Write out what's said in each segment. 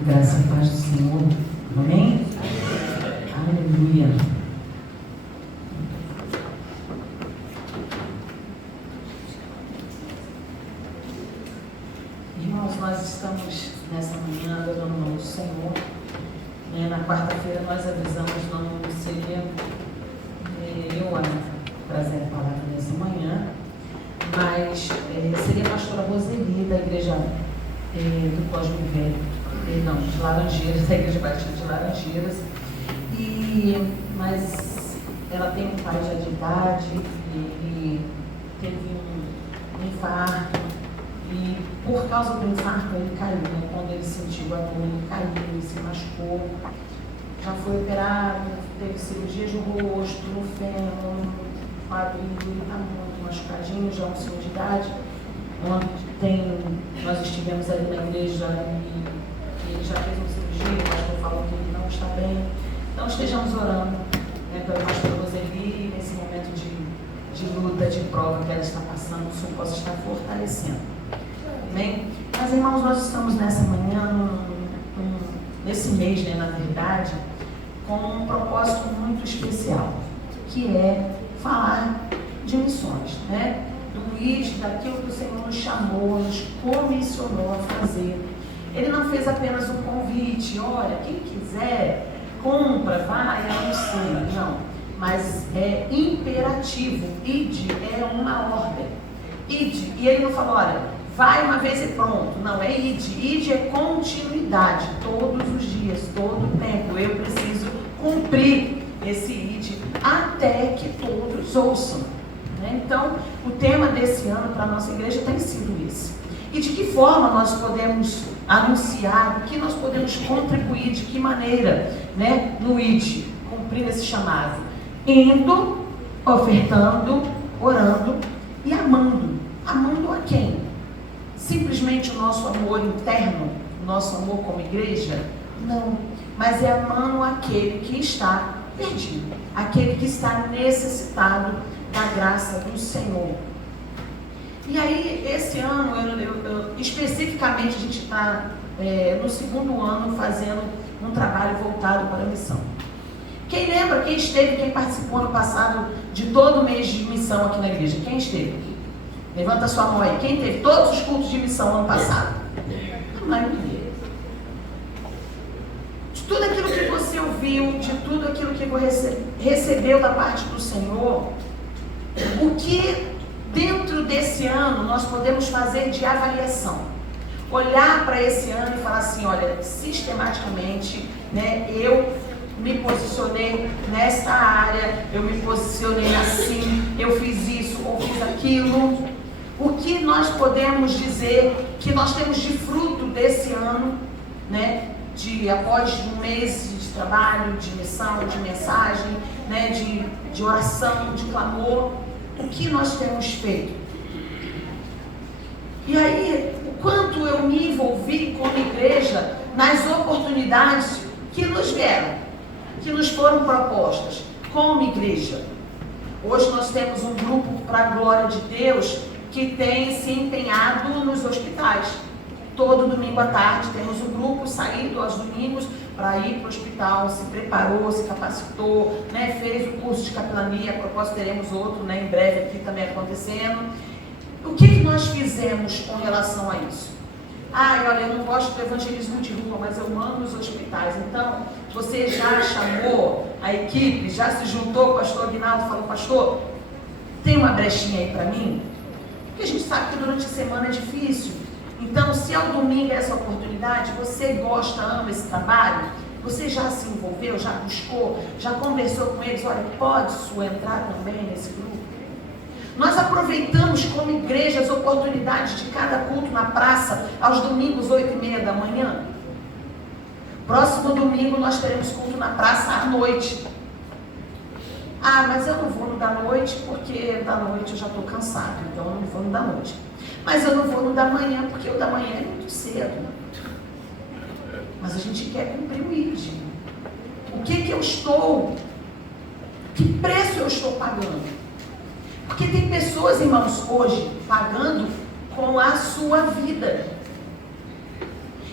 Graça e paz do Senhor. Amém? Aleluia. Irmãos, nós estamos nessa manhã adorando o nome do Senhor. Na quarta-feira nós avisamos, não seria eu a trazer a palavra nessa manhã, mas seria a pastora Roseli, da igreja do Cosmo Velho, de Laranjeiras, da igreja batista de Laranjeiras, mas ela tem um pai já de idade, ele teve um infarto, e por causa do infarto ele caiu, quando ele sentiu a dor, ele caiu, ele se machucou, já foi operado, teve cirurgia de rosto, no fêmur, no quadril, ele está muito machucadinho, já é um senhor de idade. Nós estivemos ali na igreja e ele já fez uma cirurgia, o pastor falou que ele não está bem. Então estejamos orando pela pastora Roseli, nesse momento de luta, de prova que ela está passando, o Senhor possa estar fortalecendo. Amém? Mas, irmãos, nós estamos nessa manhã, nesse mês, na verdade, com um propósito muito especial, que é falar de missões, do ID, daquilo que o Senhor nos chamou, nos comissionou a fazer. Ele não fez apenas um convite, olha, quem quiser, compra, vai, anuncia. Não, mas é imperativo. ID é uma ordem. ID, e ele não falou, olha, vai uma vez e pronto. Não, é ID. ID é continuidade, todos os dias, todo o tempo. Eu preciso cumprir esse ID até que todos ouçam. Então, o tema desse ano para a nossa igreja tem sido esse. E de que forma nós podemos anunciar, o que nós podemos contribuir, de que maneira, no ID, cumprir esse chamado? Indo, ofertando, orando e amando. Amando a quem? Simplesmente o nosso amor interno, o nosso amor como igreja? Não, mas é amando aquele que está perdido, aquele que está necessitado da graça do Senhor. E aí, esse ano, especificamente, a gente está no segundo ano fazendo um trabalho voltado para a missão. Quem lembra, quem esteve, quem participou ano passado de todo o mês de missão aqui na igreja? Quem esteve aqui? Levanta a sua mão aí. Quem teve todos os cultos de missão ano passado? A maioria. De tudo aquilo que você ouviu, de tudo aquilo que você recebeu da parte do Senhor, o que dentro desse ano nós podemos fazer de avaliação? Olhar para esse ano e falar assim, olha, sistematicamente, eu me posicionei nesta área, eu me posicionei assim, eu fiz isso ou fiz aquilo. O que nós podemos dizer que nós temos de fruto desse ano, após um mês de trabalho, de missão, de mensagem, de oração, de clamor, o que nós temos feito? E aí, o quanto eu me envolvi como igreja nas oportunidades que nos vieram, que nos foram propostas como igreja. Hoje nós temos um grupo para a glória de Deus que tem se empenhado nos hospitais. Todo domingo à tarde temos um grupo saído aos domingos para ir para o hospital, se preparou, se capacitou, fez o curso de capelania, a propósito teremos outro, em breve aqui também acontecendo. O que nós fizemos com relação a isso? Olha, eu não gosto do evangelismo de rua, mas eu amo os hospitais. Então, você já chamou a equipe, já se juntou com o pastor Aguinaldo e falou, pastor, tem uma brechinha aí para mim? Porque a gente sabe que durante a semana é difícil. Então, se ao domingo é essa oportunidade, você gosta, ama esse trabalho, você já se envolveu, já buscou, já conversou com eles, olha, pode entrar também nesse grupo? Nós aproveitamos como igreja as oportunidades de cada culto na praça, aos domingos, 8h30 da manhã. Próximo domingo nós teremos culto na praça à noite. Mas eu não vou no da noite, porque da noite eu já estou cansado, então eu não vou no da noite. Mas eu não vou no da manhã, porque o da manhã é muito cedo. Mas a gente quer cumprir o ID. O que eu estou, que preço eu estou pagando? Porque tem pessoas, irmãos, hoje, pagando com a sua vida.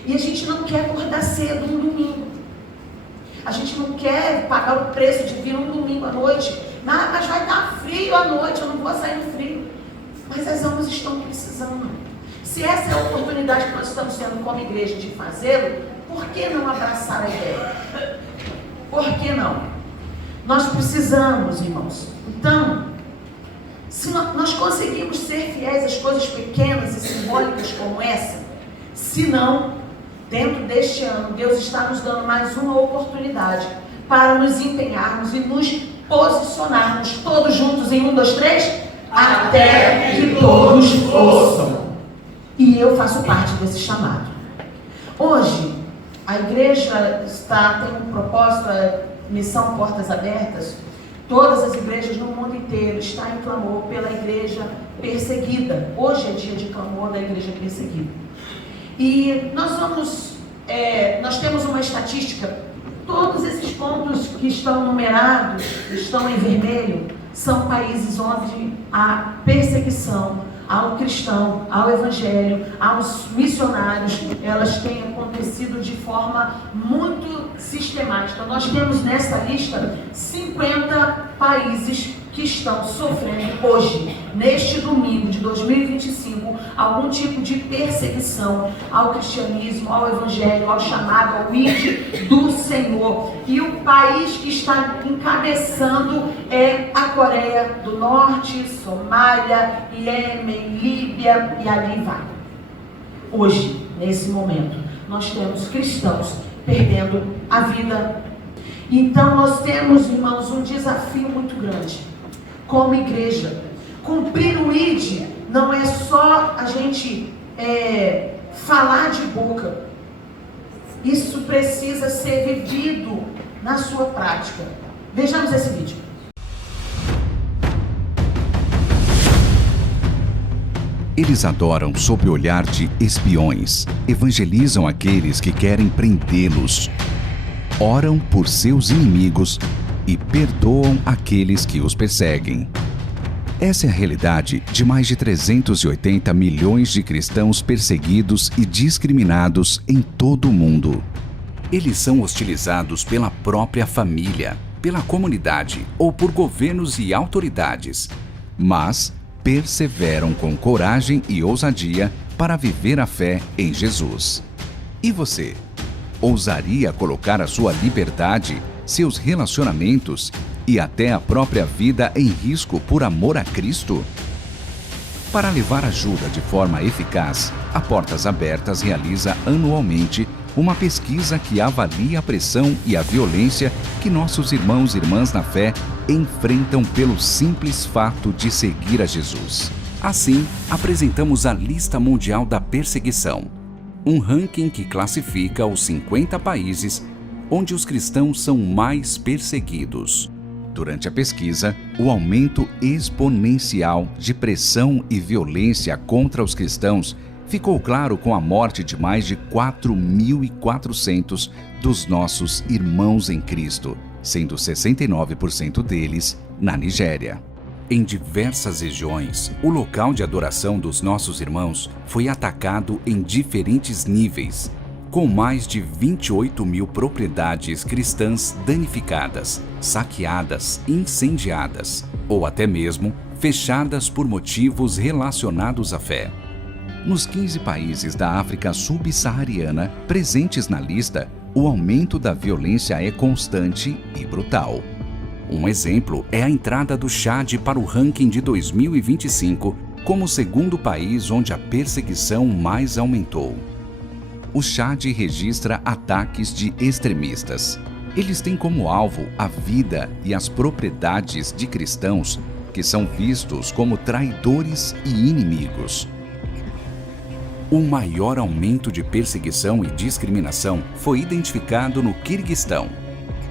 E a gente não quer acordar cedo no domingo. A gente não quer pagar o preço de vir um domingo à noite. Mas vai estar frio à noite, eu não vou sair no frio. Mas as almas estão precisando. Se essa é a oportunidade que nós estamos tendo como igreja de fazê-lo, por que não abraçar a ideia? Por que não? Nós precisamos, irmãos. Então, se nós conseguimos ser fiéis às coisas pequenas e simbólicas como essa, se não, dentro deste ano, Deus está nos dando mais uma oportunidade para nos empenharmos e nos posicionarmos todos juntos em 1, 2, 3, até que todos ouçam. E eu faço parte desse chamado. Hoje, a igreja tem um propósito, missão Portas Abertas. Todas as igrejas no mundo inteiro estão em clamor pela igreja perseguida. Hoje é dia de clamor da igreja perseguida. E nós temos uma estatística. Todos esses pontos que estão numerados, estão em vermelho, são países onde a perseguição ao cristão, ao evangelho, aos missionários, elas têm acontecido de forma muito sistemática. Nós temos nessa lista 50 países que estão sofrendo hoje, neste domingo de 2025, algum tipo de perseguição ao cristianismo, ao evangelho, ao chamado, ao ID do Senhor. E o país que está encabeçando é a Coreia do Norte, Somália, Iêmen, Líbia e ali vai. Hoje, nesse momento, nós temos cristãos perdendo a vida. Então nós temos, irmãos, um desafio muito grande. Como igreja, cumprir o ID não é só a gente falar de boca. Isso precisa ser vivido na sua prática. Vejamos esse vídeo. Eles adoram sob o olhar de espiões, evangelizam aqueles que querem prendê-los, oram por seus inimigos e perdoam aqueles que os perseguem. Essa é a realidade de mais de 380 milhões de cristãos perseguidos e discriminados em todo o mundo. Eles são hostilizados pela própria família, pela comunidade ou por governos e autoridades, mas perseveram com coragem e ousadia para viver a fé em Jesus. E você? Ousaria colocar a sua liberdade, seus relacionamentos e até a própria vida em risco por amor a Cristo? Para levar ajuda de forma eficaz, a Portas Abertas realiza anualmente uma pesquisa que avalia a pressão e a violência que nossos irmãos e irmãs na fé enfrentam pelo simples fato de seguir a Jesus. Assim, apresentamos a Lista Mundial da Perseguição, um ranking que classifica os 50 países onde os cristãos são mais perseguidos. Durante a pesquisa, o aumento exponencial de pressão e violência contra os cristãos ficou claro com a morte de mais de 4.400 dos nossos irmãos em Cristo, sendo 69% deles na Nigéria. Em diversas regiões, o local de adoração dos nossos irmãos foi atacado em diferentes níveis, com mais de 28 mil propriedades cristãs danificadas, saqueadas, incendiadas ou até mesmo fechadas por motivos relacionados à fé. Nos 15 países da África subsaariana presentes na lista, o aumento da violência é constante e brutal. Um exemplo é a entrada do Chad para o ranking de 2025 como o segundo país onde a perseguição mais aumentou. O Chad registra ataques de extremistas. Eles têm como alvo a vida e as propriedades de cristãos que são vistos como traidores e inimigos. O maior aumento de perseguição e discriminação foi identificado no Quirguistão,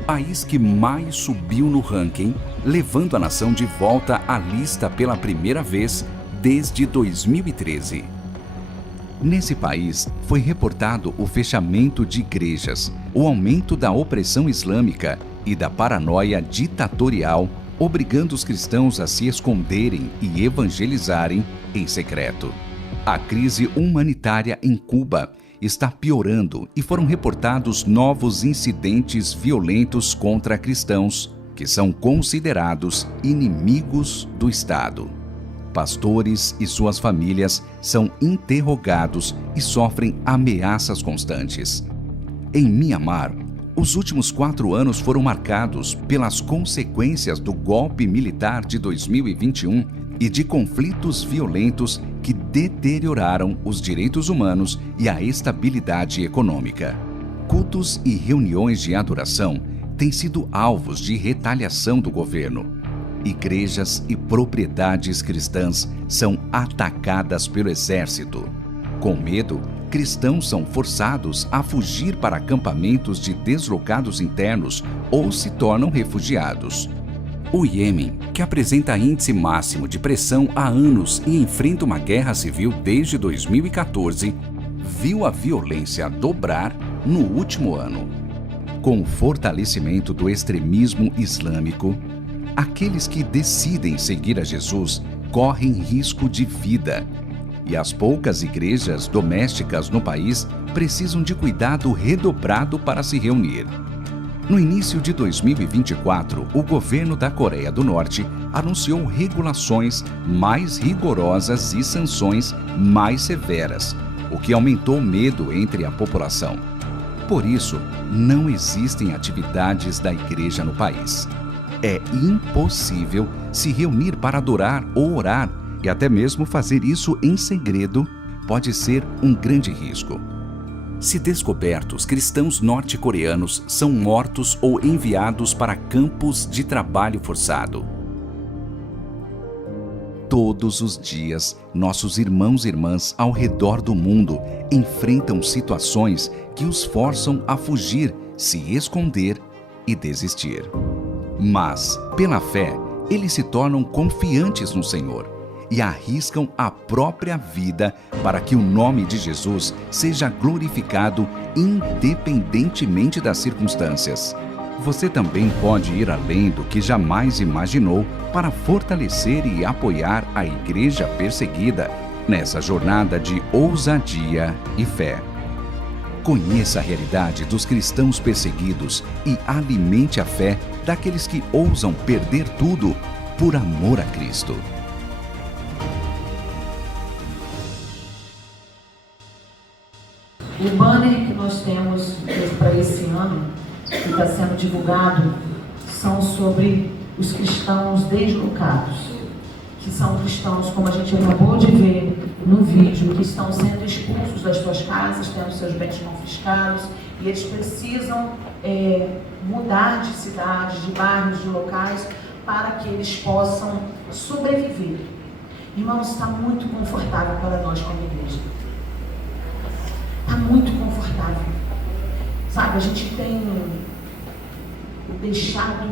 país que mais subiu no ranking, levando a nação de volta à lista pela primeira vez desde 2013. Nesse país, foi reportado o fechamento de igrejas, o aumento da opressão islâmica e da paranoia ditatorial, obrigando os cristãos a se esconderem e evangelizarem em secreto. A crise humanitária em Cuba está piorando e foram reportados novos incidentes violentos contra cristãos, que são considerados inimigos do Estado. Pastores e suas famílias são interrogados e sofrem ameaças constantes. Em Mianmar, os últimos 4 anos foram marcados pelas consequências do golpe militar de 2021 e de conflitos violentos que deterioraram os direitos humanos e a estabilidade econômica. Cultos e reuniões de adoração têm sido alvos de retaliação do governo. Igrejas e propriedades cristãs são atacadas pelo exército. Com medo, cristãos são forçados a fugir para acampamentos de deslocados internos ou se tornam refugiados. O Iêmen, que apresenta índice máximo de pressão há anos e enfrenta uma guerra civil desde 2014, viu a violência dobrar no último ano. Com o fortalecimento do extremismo islâmico, aqueles que decidem seguir a Jesus correm risco de vida, e as poucas igrejas domésticas no país precisam de cuidado redobrado para se reunir. No início de 2024, o governo da Coreia do Norte anunciou regulações mais rigorosas e sanções mais severas, o que aumentou o medo entre a população. Por isso, não existem atividades da igreja no país. É impossível se reunir para adorar ou orar, e até mesmo fazer isso em segredo pode ser um grande risco. Se descobertos, cristãos norte-coreanos são mortos ou enviados para campos de trabalho forçado. Todos os dias, nossos irmãos e irmãs ao redor do mundo enfrentam situações que os forçam a fugir, se esconder e desistir. Mas, pela fé, eles se tornam confiantes no Senhor e arriscam a própria vida para que o nome de Jesus seja glorificado independentemente das circunstâncias. Você também pode ir além do que jamais imaginou para fortalecer e apoiar a igreja perseguida nessa jornada de ousadia e fé. Conheça a realidade dos cristãos perseguidos e alimente a fé daqueles que ousam perder tudo por amor a Cristo. O banner que nós temos para esse ano, que está sendo divulgado, são sobre os cristãos deslocados, que são cristãos, como a gente acabou de ver no vídeo, que estão sendo expulsos das suas casas, tendo seus bens confiscados, e eles precisam mudar de cidade, de bairros, de locais, para que eles possam sobreviver. Irmãos, está muito confortável para nós como igreja. Está muito confortável. Sabe, a gente tem deixado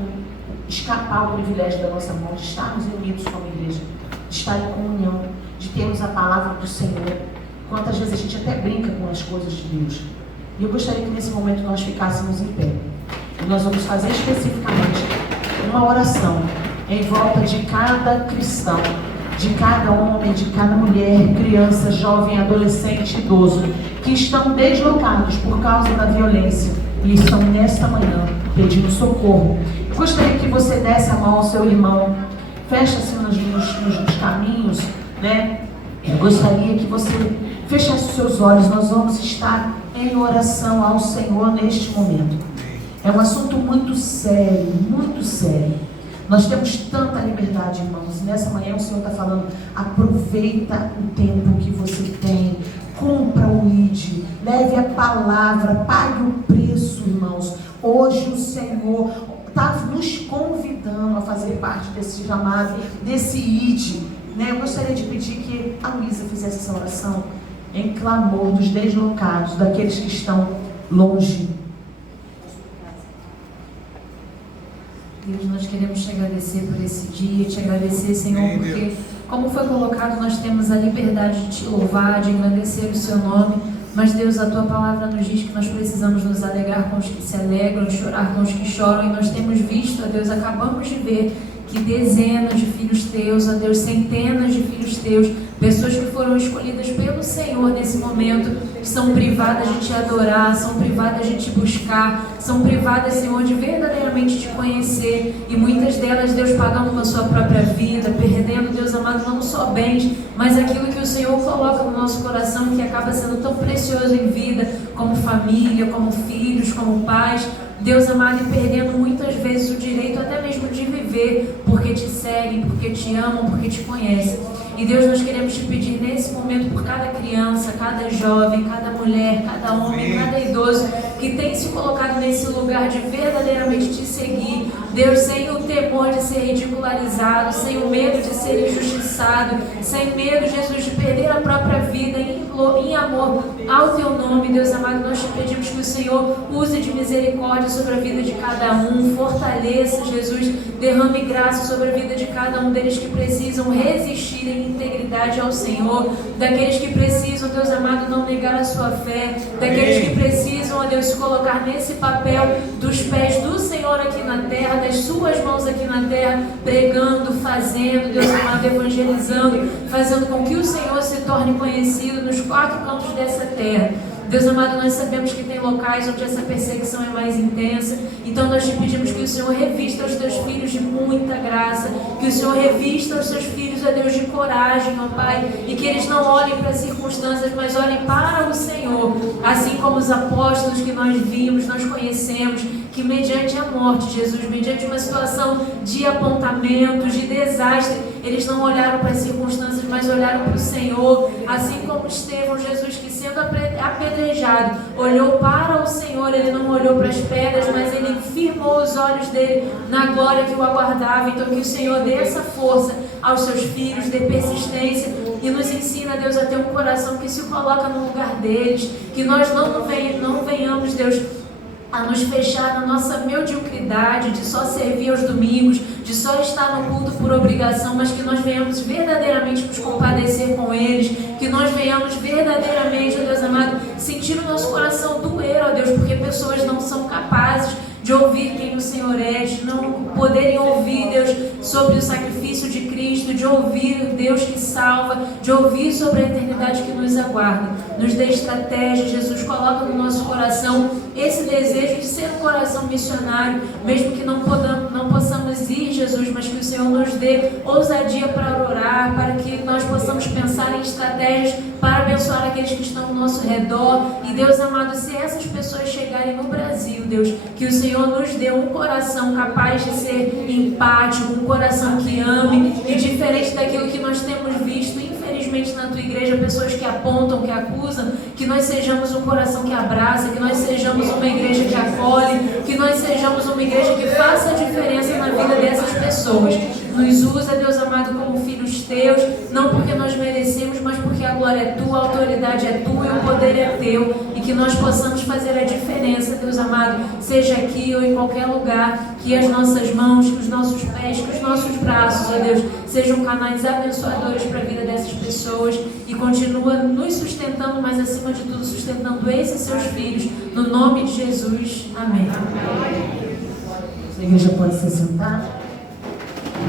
escapar o privilégio da nossa mão de estarmos reunidos como igreja, de estar em comunhão, de termos a palavra do Senhor. Quantas vezes a gente até brinca com as coisas de Deus. E eu gostaria que nesse momento nós ficássemos em pé. E nós vamos fazer especificamente uma oração em volta de cada cristão, de cada homem, de cada mulher, criança, jovem, adolescente, idoso, que estão deslocados por causa da violência e estão nesta manhã pedindo socorro. Gostaria que você desse a mão ao seu irmão, feche-se nos caminhos, né? Eu gostaria que você fechasse os seus olhos. Nós vamos estar em oração ao Senhor neste momento. É um assunto muito sério, muito sério. Nós temos tanta liberdade, irmãos. Nessa manhã o Senhor está falando, aproveita o tempo que você tem, compra o ID, leve a palavra, pague o preço, irmãos. Hoje o Senhor está nos convidando a fazer parte desse chamado, desse ID. Né? Eu gostaria de pedir que a Luísa fizesse essa oração em clamor dos deslocados, daqueles que estão longe. Deus, nós queremos te agradecer por esse dia, te agradecer, Senhor, porque, como foi colocado, nós temos a liberdade de te louvar, de engrandecer o seu nome, mas, Deus, a tua palavra nos diz que nós precisamos nos alegrar com os que se alegram, chorar com os que choram, e nós temos visto, ó Deus, acabamos de ver que dezenas de filhos teus, ó Deus, centenas de filhos teus, pessoas que foram escolhidas pelo Senhor nesse momento, que são privadas de te adorar, são privadas de te buscar, são privadas, Senhor, de verdadeiramente te conhecer, e muitas delas, Deus, pagando com a sua própria vida, perdendo, Deus amado, não só bens, mas aquilo que o Senhor coloca no nosso coração, que acaba sendo tão precioso em vida, como família, como filhos, como pais, Deus amado, e perdendo muitas vezes o direito até mesmo de viver, porque te seguem, porque te amam, porque te conhecem. E Deus, nós queremos te pedir nesse momento por cada criança, cada jovem, cada mulher, cada homem, cada idoso que tem se colocado nesse lugar de verdadeiramente te seguir, Deus, sem o temor de ser ridicularizado, sem o medo de ser injustiçado, sem medo, Jesus, de perder a própria vida em amor ao teu nome, Deus amado. Nós te pedimos que o Senhor use de misericórdia sobre a vida de cada um, fortaleça, Jesus, derrame graça sobre a vida de cada um deles que precisam resistir em integridade ao Senhor, daqueles que precisam, Deus amado, não negar a sua fé, daqueles que precisam, ó Deus, se colocar nesse papel dos pés do Senhor aqui na terra, das suas mãos aqui na terra, pregando, fazendo, Deus amado, evangelizando, fazendo com que o Senhor se torne conhecido nos 4 cantos dessa terra. Deus amado, nós sabemos que tem locais onde essa perseguição é mais intensa, então nós te pedimos que o Senhor revista os teus filhos de muita graça, que o Senhor revista os seus filhos, ó Deus, de coragem, ó Pai, e que eles não olhem para as circunstâncias, mas olhem para o Senhor, assim como os apóstolos que nós vimos, nós conhecemos, que mediante a morte, Jesus, mediante uma situação de apontamento, de desastre, eles não olharam para as circunstâncias, mas olharam para o Senhor, assim como Estevão, Jesus, que sendo apedrejado, olhou para o Senhor, ele não olhou para as pedras, mas ele firmou os olhos dele na glória que o aguardava. Então que o Senhor dê essa força aos seus filhos, dê persistência e nos ensina, Deus, a ter um coração que se coloca no lugar deles, que nós não venhamos, Deus, a nos fechar na nossa mediocridade de só servir aos domingos, de só estar no culto por obrigação, mas que nós venhamos verdadeiramente nos compadecer com eles, que nós venhamos verdadeiramente, ó Deus amado, sentir o nosso coração doer, ó Deus, porque pessoas não são capazes de ouvir quem o Senhor é, de não poderem ouvir, Deus, sobre o sacrifício de Cristo, de ouvir o Deus que salva, de ouvir sobre a eternidade que nos aguarda. Nos dê estratégia, Jesus, coloca no nosso coração esse desejo de ser um coração missionário, mesmo que não possamos ir, Jesus, mas que o Senhor nos dê ousadia para orar, para que nós possamos pensar em estratégias para abençoar aqueles que estão ao nosso redor. E Deus amado, se essas pessoas chegarem no Brasil, Deus, que o Senhor nos dê um coração capaz de ser empático, um coração que ame, e diferente daquilo que nós temos visto, infelizmente, na tua igreja, pessoas que apontam, que acusam, que nós sejamos um coração que abraça, que nós sejamos uma igreja que acolhe, que nós sejamos uma igreja que faça a diferença na vida dessas pessoas. Nos usa, Deus amado, como filhos teus, não porque nós merecemos, mas porque a glória é tua, a autoridade é tua e o poder é teu, e que nós possamos fazer a diferença, Deus amado, seja aqui ou em qualquer lugar, que as nossas mãos, que os nossos pés, que os nossos braços, ó Deus, sejam canais abençoadores para a vida dessas pessoas, e continua nos sustentando, mas acima de tudo sustentando esses seus filhos, no nome de Jesus, amém. A igreja pode se sentar.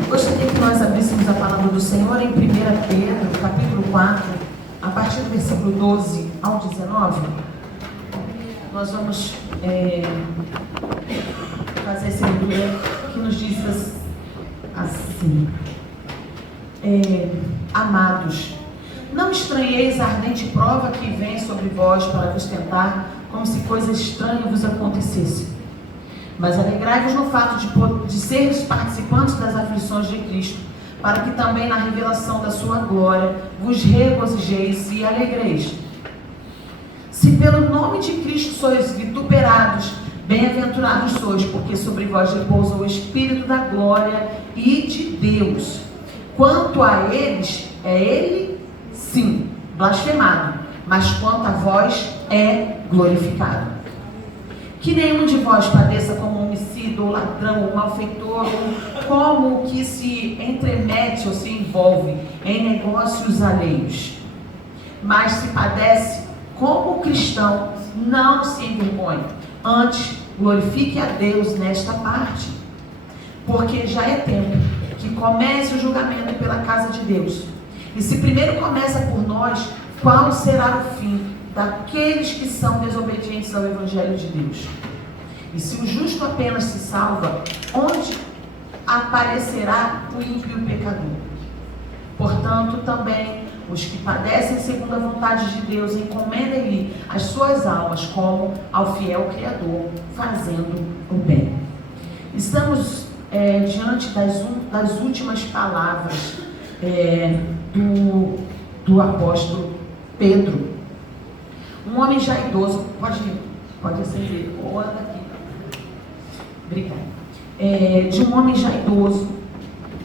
Gostaria que nós abríssemos a palavra do Senhor em 1 Pedro, capítulo 4, a partir do versículo 12 ao 19. Nós vamos fazer esse leitura que nos diz assim: amados, não estranheis a ardente prova que vem sobre vós para vos tentar, como se coisa estranha vos acontecesse. Mas alegrai-vos no fato de seres participantes das aflições de Cristo, para que também na revelação da sua glória vos regozijeis e alegreis. Se pelo nome de Cristo sois vituperados, bem-aventurados sois, porque sobre vós repousa o Espírito da glória e de Deus. Quanto a eles, é ele, sim, blasfemado, mas quanto a vós, é glorificado. Que nenhum de vós padeça como homicida, ou ladrão, ou malfeitor, ou como que se entremete ou se envolve em negócios alheios. Mas se padece como cristão, não se envergonhe, antes glorifique a Deus nesta parte. Porque já é tempo que comece o julgamento pela casa de Deus. E se primeiro começa por nós, qual será o fim daqueles que são desobedientes ao Evangelho de Deus? E se o justo apenas se salva, onde aparecerá o ímpio e o pecador? Portanto, também os que padecem segundo a vontade de Deus encomendem-lhe as suas almas como ao fiel Criador, fazendo o bem. Estamos diante das últimas palavras do apóstolo Pedro. Um homem já idoso, pode acender, ou anda aqui. Obrigada. De um homem já idoso,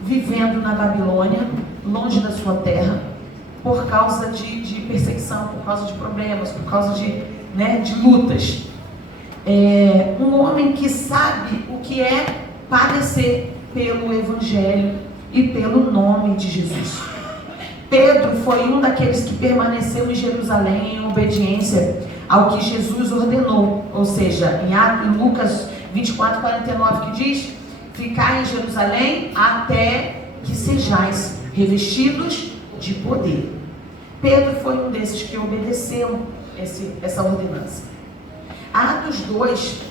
vivendo na Babilônia, longe da sua terra, por causa de perseguição, por causa de problemas, por causa de lutas. Um homem que sabe o que é padecer pelo Evangelho e pelo nome de Jesus. Pedro foi um daqueles que permaneceu em Jerusalém em obediência ao que Jesus ordenou, ou seja, em Lucas 24:49, que diz: ficai em Jerusalém até que sejais revestidos de poder. Pedro foi um desses que obedeceu essa ordenança. Atos 2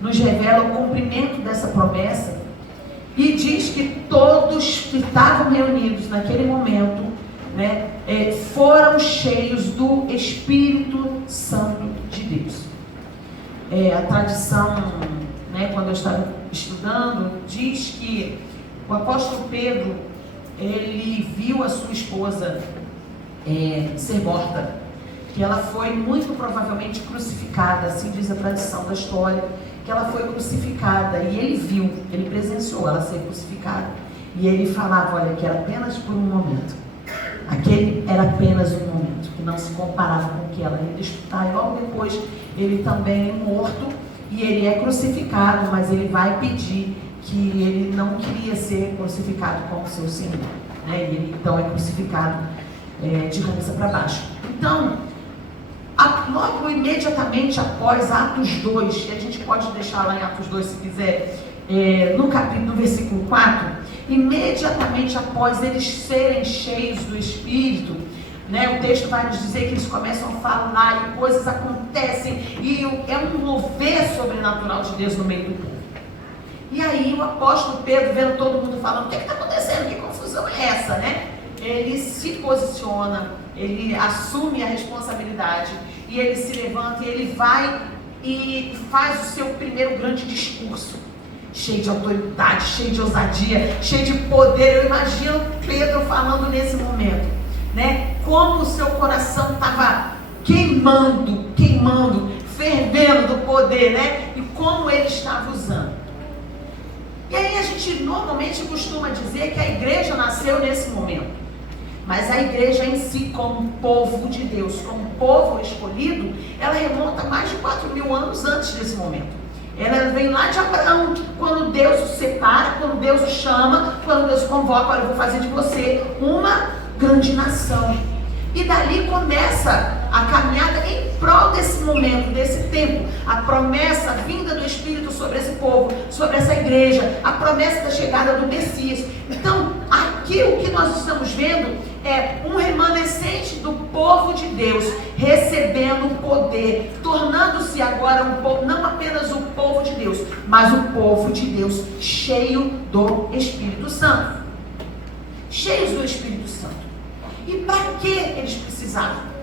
nos revela o cumprimento dessa promessa e diz que todos que estavam reunidos naquele momento foram cheios do Espírito Santo de Deus. A tradição, quando eu estava estudando, diz que o apóstolo Pedro, ele viu a sua esposa ser morta, que ela foi muito provavelmente crucificada, assim diz a tradição da história, que ela foi crucificada, e ele viu, ele presenciou ela ser crucificada, e ele falava, olha, que era apenas por um momento. Aquele era apenas um momento, que não se comparava com o que ela ia disputar. E logo depois ele também é morto e ele é crucificado, mas ele vai pedir que ele não queria ser crucificado como seu Senhor, E ele então é crucificado de cabeça para baixo. Então, logo imediatamente após Atos 2, que a gente pode deixar lá em Atos 2 se quiser, no versículo 4, imediatamente após eles serem cheios do Espírito, o texto vai nos dizer que eles começam a falar e coisas acontecem, e é um mover sobrenatural de Deus no meio do povo. E aí o apóstolo Pedro, vendo todo mundo falando, o que está acontecendo? Que confusão é essa, Ele se posiciona, ele assume a responsabilidade, e ele se levanta e ele vai e faz o seu primeiro grande discurso, cheio de autoridade, cheio de ousadia, cheio de poder. Eu imagino Pedro falando nesse momento, como o seu coração estava queimando, fervendo do poder, e como ele estava usando. E aí a gente normalmente costuma dizer que a igreja nasceu nesse momento, mas a igreja em si, como povo de Deus, como povo escolhido, ela remonta mais de 4.000 anos antes desse momento. Ela vem lá de Abraão, quando Deus o separa, quando Deus o chama, quando Deus o convoca, olha, eu vou fazer de você uma grande nação. E dali começa a caminhada em prol desse momento, desse tempo. A promessa, a vinda do Espírito sobre esse povo, sobre essa igreja, a promessa da chegada do Messias. Então, aqui o que nós estamos vendo é um remanescente do povo de Deus recebendo o poder, tornando-se agora um povo, não apenas o povo de Deus, mas o povo de Deus cheio do Espírito Santo. Cheios do Espírito Santo. E para que eles precisavam?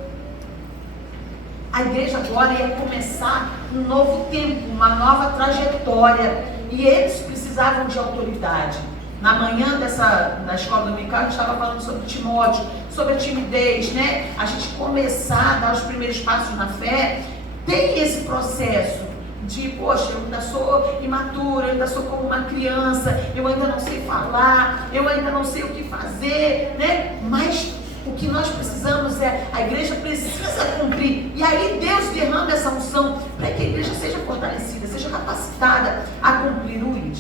A igreja agora ia começar um novo tempo, uma nova trajetória, e eles precisavam de autoridade. Na manhã da escola dominical, a gente estava falando sobre Timóteo, sobre a timidez, A gente começar a dar os primeiros passos na fé, tem esse processo de, poxa, eu ainda sou imaturo, eu ainda sou como uma criança, eu ainda não sei falar, eu ainda não sei o que fazer, Mas o que nós precisamos a igreja precisa cumprir, e aí Deus derrama essa unção para que a igreja seja fortalecida, seja capacitada a cumprir o ID.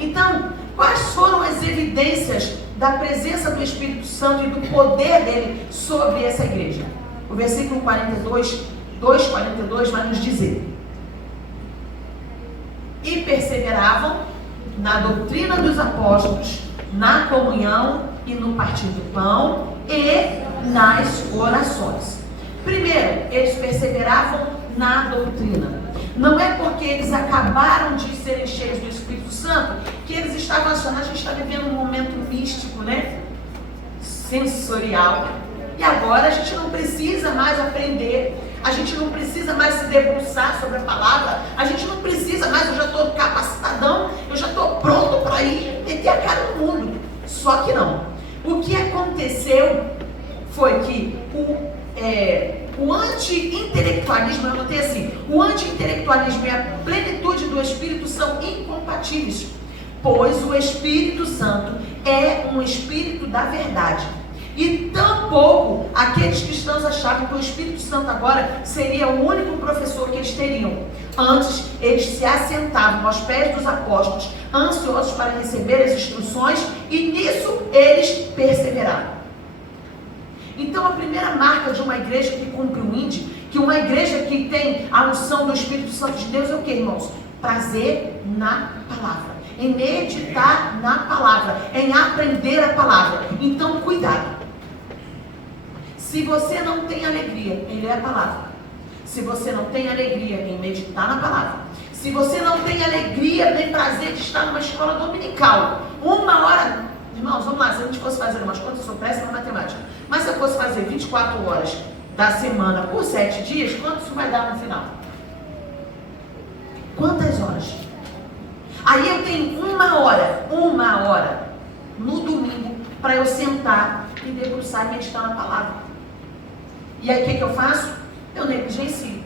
Então, quais foram as evidências da presença do Espírito Santo e do poder dele sobre essa igreja? O versículo 2:42 vai nos dizer: e perseveravam na doutrina dos apóstolos, na comunhão e no partir do pão e nas orações. Primeiro, eles perseveravam na doutrina. Não é porque eles acabaram de serem cheios do Espírito Santo que eles estavam achando, a gente está vivendo um momento místico, né? Sensorial. E agora a gente não precisa mais aprender, a gente não precisa mais se debruçar sobre a palavra, a gente não precisa mais, eu já estou capacitadão, eu já estou pronto para ir meter a cara no mundo. Só que não. O que aconteceu foi que o anti-intelectualismo, eu notei assim, o anti-intelectualismo e a plenitude do Espírito são incompatíveis, pois o Espírito Santo é um Espírito da verdade. E tampouco aqueles cristãos achavam que o Espírito Santo agora seria o único professor que eles teriam. Antes, eles se assentavam aos pés dos apóstolos, ansiosos para receber as instruções, e nisso eles perseveraram. Então, a primeira marca de uma igreja que cumpre o INDE, que uma igreja que tem a unção do Espírito Santo de Deus, é o que, irmãos? Prazer na palavra, em meditar na palavra, em aprender a palavra. Então, cuidado. Se você não tem alegria em ler a palavra, se você não tem alegria em meditar na palavra, se você não tem alegria nem prazer de estar numa escola dominical, 1 hora, irmãos, vamos lá, se a gente fosse fazer umas contas, eu sou péssima na matemática, mas se eu fosse fazer 24 horas da semana por 7 dias, quanto isso vai dar no final? Quantas horas? Aí eu tenho 1 hora no domingo para eu sentar e debruçar e meditar na palavra. E aí o que eu faço? Eu negligencio.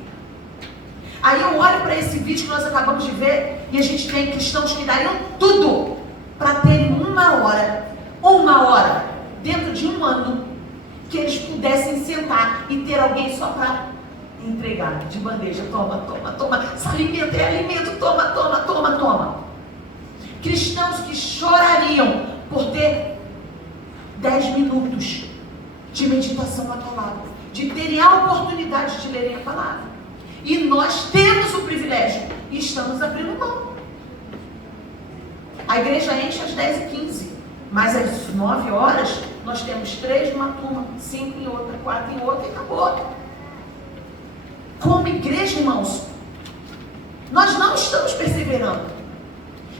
Aí eu olho para esse vídeo que nós acabamos de ver e a gente tem cristãos que dariam tudo para terem 1 hora dentro de 1 ano que eles pudessem sentar e ter alguém só para entregar de bandeja. Toma. Esse alimento é alimento, toma. Cristãos que chorariam por ter 10 minutos de meditação na palavra, de terem a oportunidade de lerem a palavra. E nós temos o privilégio e estamos abrindo mão. A igreja enche às 10h15, mas às 9 horas nós temos 3 numa turma, 5 em outra, 4 em outra e acabou. Como igreja, irmãos, nós não estamos perseverando.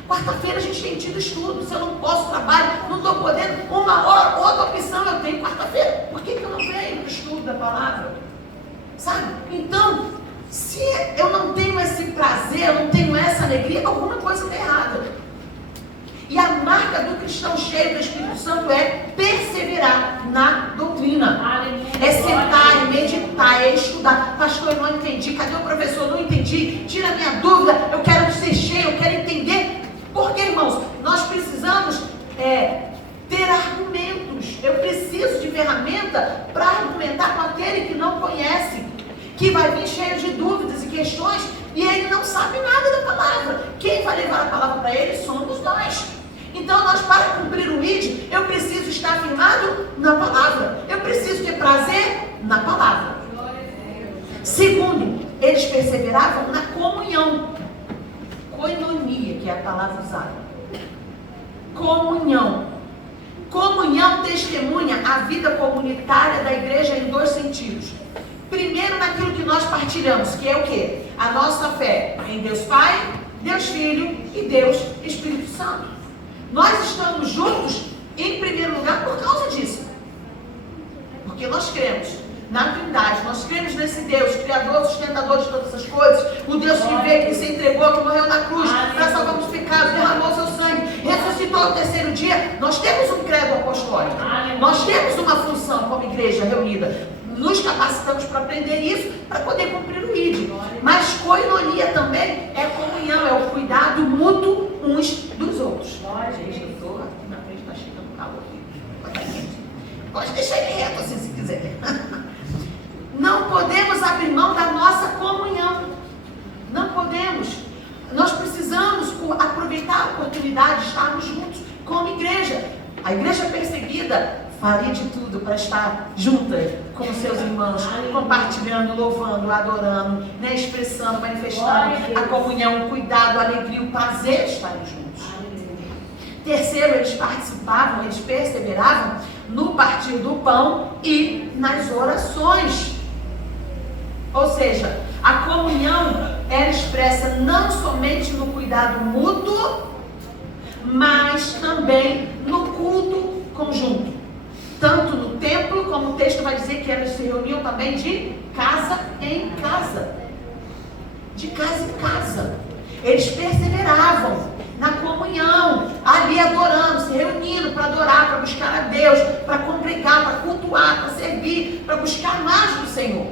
Quarta-feira a gente tem tido estudo, se eu não posso trabalhar, não estou podendo, 1 hora, outra opção eu tenho quarta-feira. Por que eu não venho para o estudo da palavra? Sabe? Então, se eu não tenho esse prazer, eu não tenho essa alegria, alguma coisa está errada. E a marca do cristão cheio do Espírito Santo é perseverar na doutrina. É sentar, é meditar, é estudar. Pastor, eu não entendi. Cadê o professor? Não entendi. Tira a minha dúvida. Eu quero ser cheio, eu quero entender. Porque, irmãos, nós precisamos ter argumentos. Eu preciso de ferramenta para argumentar com aquele que não conhece, que vai vir cheio de dúvidas e questões e ele não sabe nada da palavra. Quem vai levar a palavra para ele somos nós. Então, nós, para cumprir o ID, eu preciso estar firmado na palavra. Eu preciso ter prazer na palavra. Segundo, eles perseveravam na comunhão. Koinonia, que é a palavra usada. Comunhão. Comunhão testemunha a vida comunitária da igreja em 2 sentidos. Primeiro, naquilo que nós partilhamos, que é o quê? A nossa fé em Deus Pai, Deus Filho e Deus Espírito Santo. Nós estamos juntos, em primeiro lugar, por causa disso. Porque nós cremos na Trindade, nós cremos nesse Deus, Criador, sustentador de todas as coisas, o Deus que veio, que se entregou, que morreu na cruz, para salvar os pecados, derramou seu sangue, ressuscitou ao 3º dia. Nós temos um credo apostólico, nós temos uma função como igreja reunida, nos capacitamos para aprender isso, para poder cumprir o ID. Mas koinonia também é comunhão, é o cuidado mútuo uns dos outros. Gente, eu estou aqui na frente, está chegando calor aqui. Pode deixar ele reto assim, se quiser. Não podemos abrir mão da nossa comunhão. Não podemos. Nós precisamos aproveitar a oportunidade de estarmos juntos como igreja. A igreja perseguida faria de tudo para estar junta com os seus irmãos, compartilhando, louvando, adorando, né, expressando, manifestando a comunhão, o cuidado, a alegria, o prazer de estarem juntos. Terceiro, eles participavam, eles perseveravam no partir do pão e nas orações. Ou seja, a comunhão era expressa não somente no cuidado mútuo, mas também no culto conjunto. Tanto no templo, como o texto vai dizer que elas se reuniam também de casa em casa. De casa em casa. Eles perseveravam na comunhão, ali adorando, se reunindo para adorar, para buscar a Deus, para congregar, para cultuar, para servir, para buscar mais do Senhor.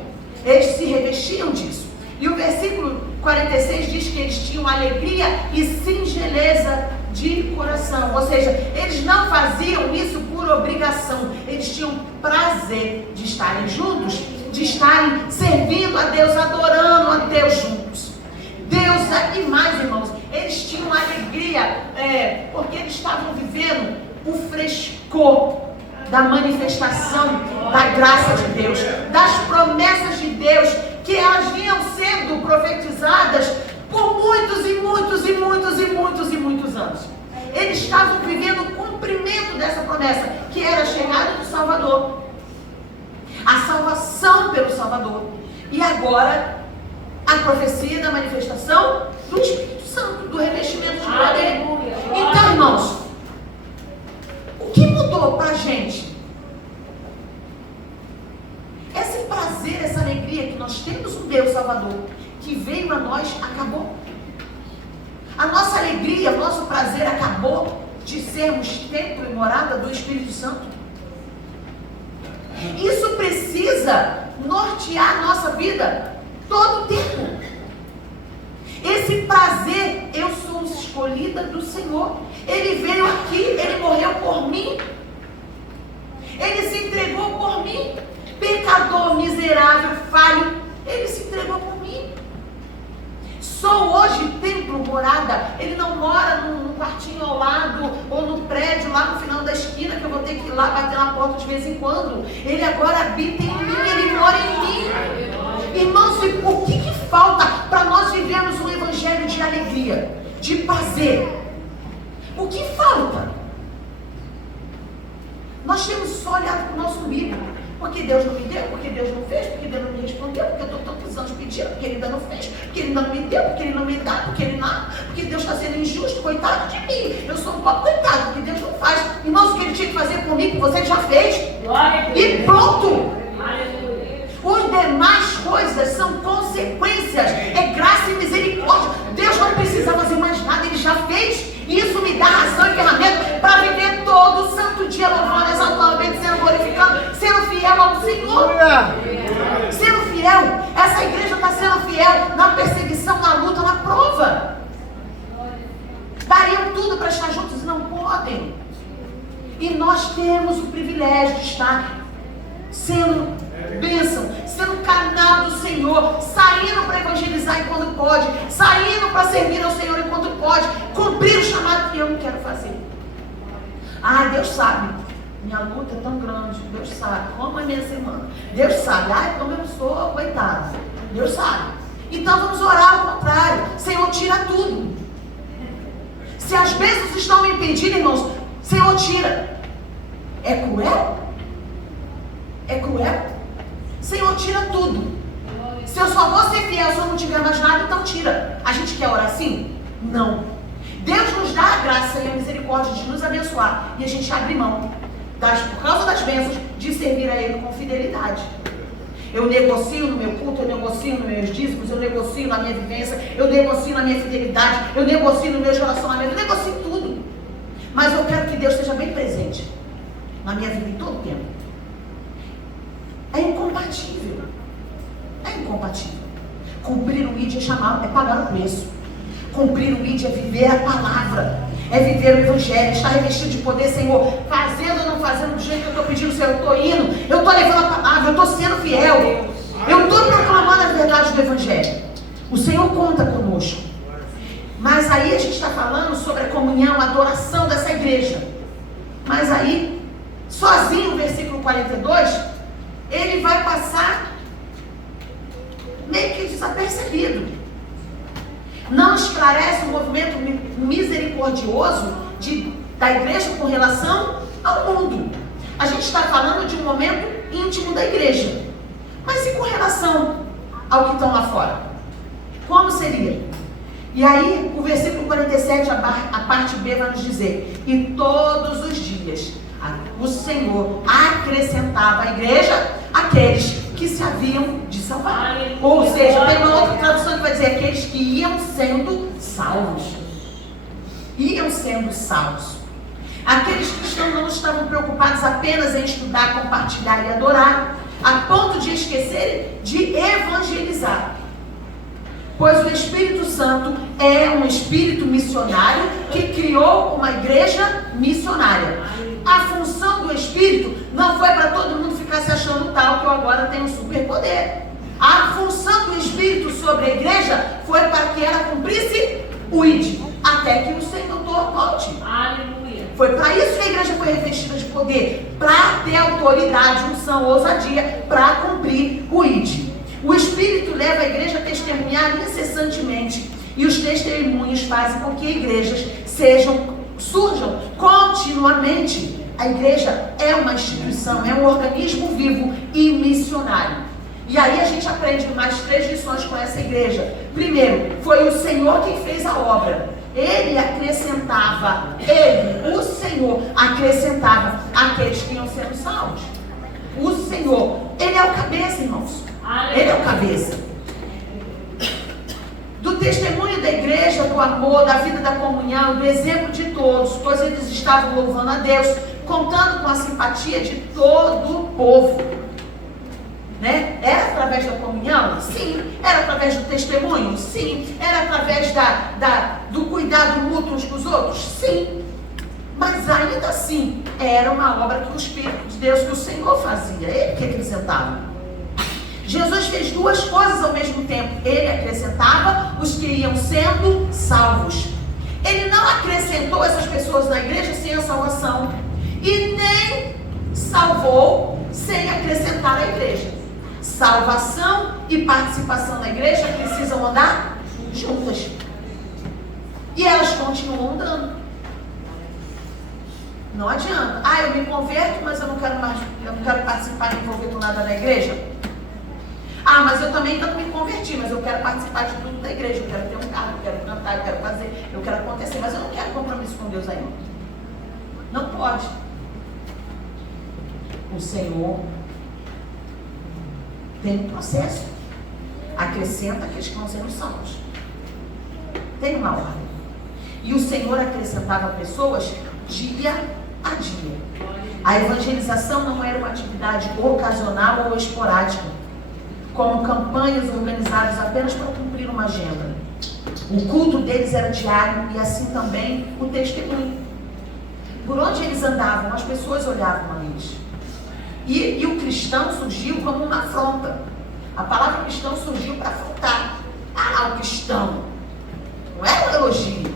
Eles se revestiam disso. E o versículo 46 diz que eles tinham alegria e singeleza de coração. Ou seja, eles não faziam isso por obrigação. Eles tinham prazer de estarem juntos, de estarem servindo a Deus, adorando a Deus juntos. Deus e mais, irmãos, eles tinham alegria, porque eles estavam vivendo o frescor da manifestação da graça de Deus, das promessas de Deus, que elas vinham sendo profetizadas por muitos e muitos e muitos e muitos e muitos anos. Eles estavam vivendo o cumprimento dessa promessa, que era a chegada do Salvador, a salvação pelo Salvador, e agora a profecia da manifestação do Espírito Santo, do revestimento de poder. Então, irmãos, o que mudou para a gente? Esse prazer, essa alegria que nós temos um Deus Salvador, que veio a nós, acabou. A nossa alegria, o nosso prazer acabou de sermos templo e morada do Espírito Santo. Isso precisa nortear a nossa vida todo o tempo. Esse prazer, eu sou escolhida do Senhor. Ele veio aqui, Ele morreu por mim. Ele se entregou por mim. Pecador, miserável, falho, Ele se entregou por mim. Sou hoje templo, morada. Ele não mora num quartinho ao lado, ou no prédio lá no final da esquina, que eu vou ter que ir lá bater na porta de vez em quando. Ele agora habita em mim, Ele mora em mim. Irmãos, o que falta para nós vivermos um evangelho de alegria, de prazer? O que falta? Nós temos só olhado para o nosso umbigo. Porque Deus não me deu, porque Deus não fez, porque Deus não me respondeu, porque eu estou tantos anos pedindo, porque Ele ainda não fez, porque Ele ainda não me deu, porque Ele não me dá, porque Ele não, porque Deus está sendo injusto, coitado de mim. Eu sou um pobre coitado, porque Deus não faz. Irmãos, o que Ele tinha que fazer comigo, você já fez. E pronto. Os demais coisas são consequências, é graça e misericórdia. Deus não precisa fazer mais nada, Ele já fez. E isso me dá razão e ferramenta para viver todo o santo dia louvando, exaltando, bendizendo, glorificando, sendo fiel ao Senhor. Sendo fiel. Essa igreja está sendo fiel na perseguição, na luta, na prova. Dariam tudo para estar juntos e não podem. E nós temos o privilégio de estar sendo bênção, sendo canal do Senhor, saindo para evangelizar enquanto pode, saindo para servir ao Senhor enquanto pode, cumprir o chamado que eu não quero fazer. Deus sabe, minha luta é tão grande, Deus sabe, como é minha semana, Deus sabe, como eu sou coitado, Deus sabe. Então vamos orar ao contrário. Senhor, tira tudo. Se as bênçãos estão me impedindo, irmãos, Senhor, tira. É cruel? É cruel? Senhor, tira tudo. Se eu só vou ser fiel, se eu não tiver mais nada, então tira. A gente quer orar assim? Não. Deus nos dá a graça e a misericórdia de nos abençoar, e a gente abre mão, por causa das bênçãos, de servir a Ele com fidelidade. Eu negocio no meu culto, eu negocio nos meus dízimos, eu negocio na minha vivência, eu negocio na minha fidelidade, eu negocio nos meus relacionamentos, eu negocio tudo. Mas eu quero que Deus esteja bem presente na minha vida em todo o tempo. É incompatível. É incompatível. Cumprir o ID é pagar o preço. Cumprir o ID é viver a palavra, é viver o evangelho, estar revestido de poder, Senhor, fazendo ou não fazendo do jeito que eu estou pedindo, Senhor, eu estou indo, eu estou levando a palavra, eu estou sendo fiel, eu estou proclamando as verdades do evangelho. O Senhor conta conosco. Mas aí a gente está falando sobre a comunhão, a adoração dessa igreja. Mas aí, sozinho, o versículo 42, ele vai passar meio que desapercebido. Não esclarece o movimento misericordioso da igreja com relação ao mundo. A gente está falando de um momento íntimo da igreja. Mas e com relação ao que estão lá fora? Como seria? E aí, o versículo 47, a parte B, vai nos dizer: e todos os dias o Senhor acrescentava à igreja aqueles que se haviam de salvar. Ou seja, tem uma outra tradução que vai dizer aqueles que iam sendo salvos. Iam sendo salvos. Aqueles cristãos não estavam preocupados apenas em estudar, compartilhar e adorar, a ponto de esquecerem de evangelizar. Pois o Espírito Santo é um espírito missionário que criou uma igreja missionária. A função do Espírito não foi para todo mundo ficar se achando tal que eu agora tenho superpoder. A função do Espírito sobre a igreja foi para que ela cumprisse o ID, até que o Senhor volte. Aleluia. Foi para isso que a igreja foi revestida de poder, para ter autoridade, unção, ousadia, para cumprir o ID. O Espírito leva a igreja a testemunhar incessantemente, e os testemunhos fazem com que igrejas surjam continuamente. A igreja é uma instituição, é um organismo vivo e missionário. E aí a gente aprende mais 3 lições com essa igreja. Primeiro, foi o Senhor quem fez a obra. Ele acrescentava, o Senhor acrescentava aqueles que iam sendo salvos. O Senhor, Ele é o cabeça, irmãos. Ele é o cabeça. Do testemunho da igreja, do amor, da vida da comunhão, do exemplo de todos, pois eles estavam louvando a Deus, contando com a simpatia de todo o povo. Né? Era através da comunhão? Sim. Era através do testemunho? Sim. Era através do cuidado mútuo uns com os outros? Sim. Mas ainda assim, era uma obra que o Espírito de Deus, que o Senhor fazia. Ele que acrescentava. Jesus fez 2 coisas ao mesmo tempo. Ele acrescentava os que iam sendo salvos. Ele não acrescentou essas pessoas na igreja sem a salvação. E nem salvou sem acrescentar a igreja. Salvação e participação na igreja precisam andar juntas. E elas continuam andando. Não adianta. Eu me converto, mas eu não quero participar e me envolver com nada na igreja. Mas eu também não me converti, mas eu quero participar de tudo da igreja. Eu quero ter um carro, eu quero cantar, eu quero fazer, eu quero acontecer, mas eu não quero compromisso com Deus ainda. Não pode. O Senhor tem um processo. Acrescenta aqueles que vão sendo salvos. Tem uma ordem. E o Senhor acrescentava pessoas dia a dia. A evangelização não era uma atividade ocasional ou esporádica, como campanhas organizadas apenas para cumprir uma agenda. O culto deles era diário e assim também o testemunho. Por onde eles andavam, as pessoas olhavam a eles. E o cristão surgiu como uma afronta. A palavra cristão surgiu para afrontar. O cristão. Não é um elogio.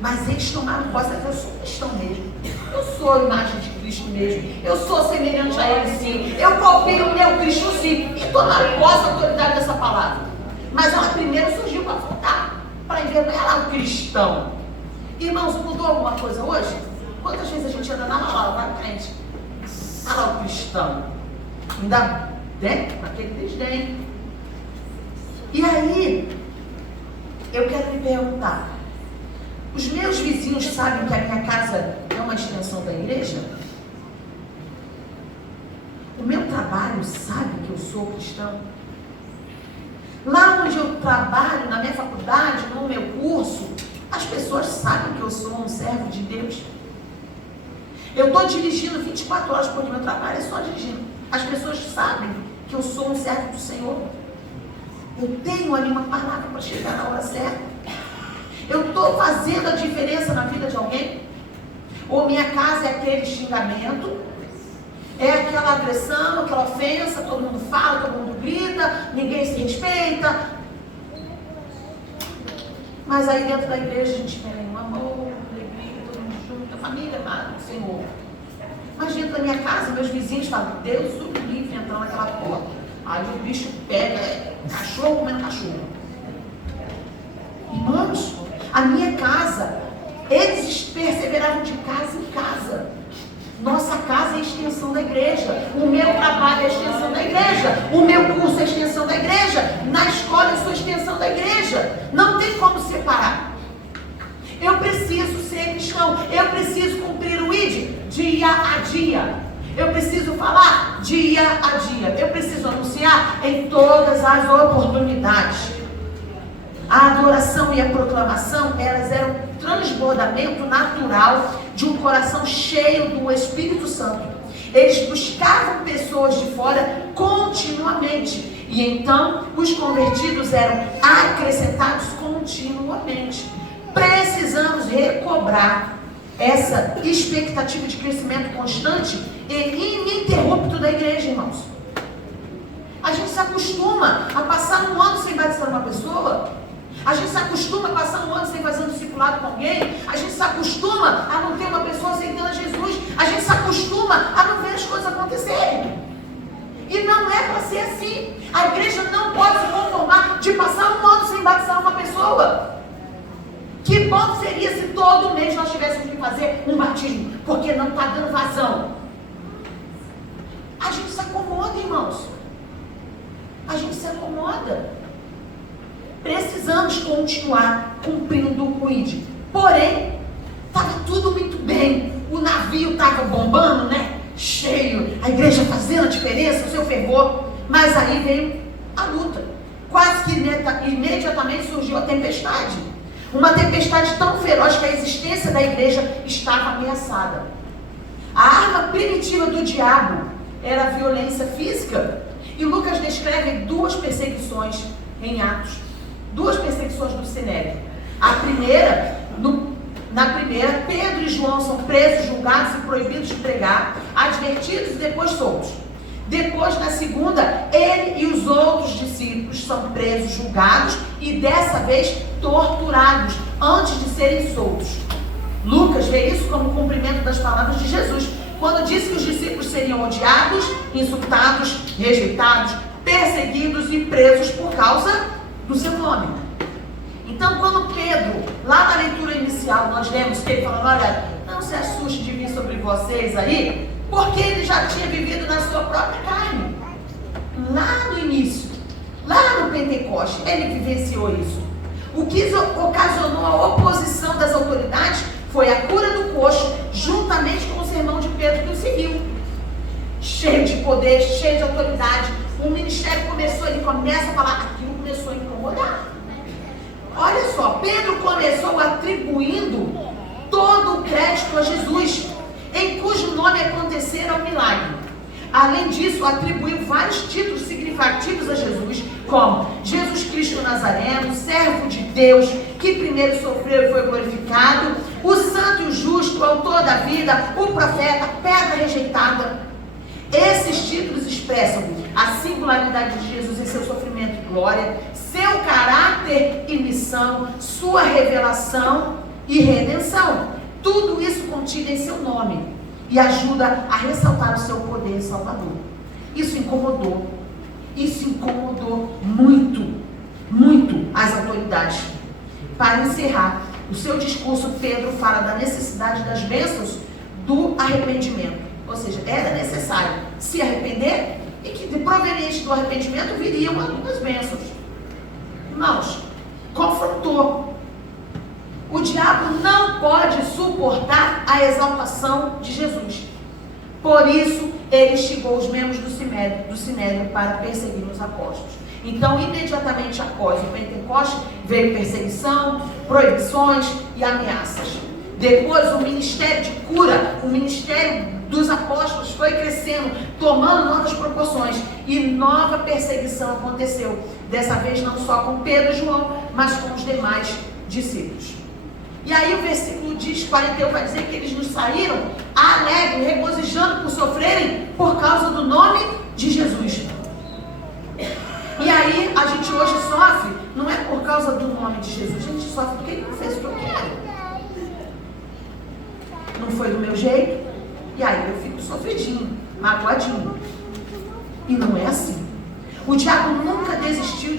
Mas eles tomaram posse. Eu sou cristão mesmo. Eu sou a imagem de Cristo mesmo. Eu sou semelhante a Ele, sim. Eu copio o meu Cristo, sim. E tomaram posse da autoridade dessa palavra. Mas ela primeiro surgiu para afrontar, para envergonhar o cristão. Irmãos, mudou alguma coisa hoje? Quantas vezes a gente anda na rua, vai crente? O cristão. Ainda aquele desdém. E aí, eu quero me perguntar: os meus vizinhos sabem que a minha casa é uma extensão da igreja? O meu trabalho sabe que eu sou cristão? Lá onde eu trabalho, na minha faculdade, no meu curso, as pessoas sabem que eu sou um servo de Deus? Eu estou dirigindo 24 horas por dia, meu trabalho é só dirigindo. As pessoas sabem que eu sou um servo do Senhor. Eu tenho ali uma palavra para chegar na hora certa. Eu estou fazendo a diferença na vida de alguém? Ou minha casa é aquele xingamento, é aquela agressão, aquela ofensa, todo mundo fala, todo mundo grita, ninguém se respeita. Mas aí dentro da igreja a gente tem um amor, alegria, todo mundo junto, a família amada do Senhor. Mas dentro da minha casa, meus vizinhos falam: Deus o livre entrando naquela porta. Aí o bicho pega, cachorro comendo cachorro. Irmãos, a minha casa, eles perseveravam de casa em casa. Nossa casa é a extensão da igreja. O meu trabalho é a extensão da igreja. O meu curso é a extensão da igreja. Na escola eu sou a extensão da igreja. Não tem como separar. Eu preciso ser cristão. Eu preciso cumprir o ID dia a dia. Eu preciso falar dia a dia. Eu preciso anunciar em todas as oportunidades. A adoração e a proclamação, elas eram um transbordamento natural de um coração cheio do Espírito Santo. Eles buscavam pessoas de fora continuamente. E então os convertidos eram acrescentados continuamente. Precisamos recobrar essa expectativa de crescimento constante e ininterrupto da igreja, irmãos. A gente se acostuma a passar um ano sem batizar uma pessoa. A gente se acostuma a passar um ano sem fazer um discipulado com alguém. A gente se acostuma a não ter uma pessoa aceitando a Jesus. A gente se acostuma a não ver as coisas acontecerem. E não é para ser assim. A igreja não pode se conformar de passar um ano sem batizar uma pessoa. Que bom seria se todo mês nós tivéssemos que fazer um batismo, porque não está dando vazão. A gente se acomoda, irmãos. A gente se acomoda. Precisamos continuar cumprindo o ID. Porém, estava tudo muito bem. O navio estava bombando, né? Cheio. A igreja fazendo a diferença, o seu fervor. Mas aí veio a luta. Quase que imediatamente surgiu a tempestade. Uma tempestade tão feroz que a existência da igreja estava ameaçada. A arma primitiva do diabo era a violência física. E Lucas descreve duas perseguições em Atos. Duas perseguições do Sinédrio. Na primeira, Pedro e João são presos, julgados e proibidos de pregar, advertidos e depois soltos. Depois, na segunda, ele e os outros discípulos são presos, julgados e dessa vez torturados antes de serem soltos. Lucas vê isso como cumprimento das palavras de Jesus, quando disse que os discípulos seriam odiados, insultados, rejeitados, perseguidos e presos por causa do seu nome. Então, quando Pedro, lá na leitura inicial, nós lemos que ele falou: olha, não se assuste de vir sobre vocês aí, porque ele já tinha vivido na sua própria carne. Lá no início, lá no Pentecoste, ele vivenciou isso. O que ocasionou a oposição das autoridades foi a cura do coxo, juntamente com o sermão de Pedro que o seguiu. Cheio de poder, cheio de autoridade, o ministério começou, ele começa a falar, aquilo começou a incomodar. Olha só, Pedro começou atribuindo todo o crédito a Jesus, em cujo nome acontecera o milagre. Além disso, atribuiu vários títulos significativos a Jesus, como Jesus Cristo Nazareno, servo de Deus, que primeiro sofreu e foi glorificado, o santo e o justo, o autor da vida, o profeta, pedra rejeitada. Esses títulos expressam a singularidade de Jesus em seu sofrimento e glória, seu caráter e missão, sua revelação e redenção. Tudo isso contido em seu nome e ajuda a ressaltar o seu poder salvador. Isso incomodou muito, muito as autoridades. Para encerrar o seu discurso, Pedro fala da necessidade das bênçãos do arrependimento. Ou seja, era necessário se arrepender e que, proveniente do arrependimento, viriam algumas bênçãos. Irmãos, confrontou. O diabo não pode suportar a exaltação de Jesus. Por isso, ele instigou os membros do Sinédrio para perseguir os apóstolos. Então, imediatamente após o Pentecoste, veio perseguição, proibições e ameaças. Depois, o ministério de cura, o ministério dos apóstolos foi crescendo, tomando novas proporções. E nova perseguição aconteceu. Dessa vez, não só com Pedro e João, mas com os demais discípulos. E aí o versículo 41 vai dizer que eles nos saíram alegres, regozijando por sofrerem por causa do nome de Jesus. E aí a gente hoje sofre, não é por causa do nome de Jesus, a gente sofre porque ele não fez o que eu quero. Não foi do meu jeito, e aí eu fico sofridinho, magoadinho. E não é assim. O diabo nunca desistiu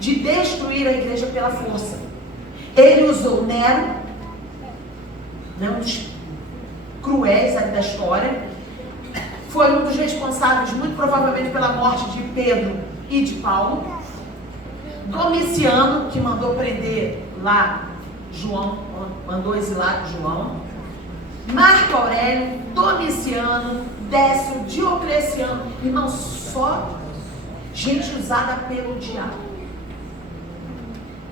de destruir a igreja pela força. Ele usou Nero, cruéis ali da história. Foi um dos responsáveis, muito provavelmente, pela morte de Pedro e de Paulo. Domiciano, que mandou prender lá João, mandou exilar João. Marco Aurélio, Domiciano, Décio, Diocleciano. Irmão, só gente usada pelo diabo.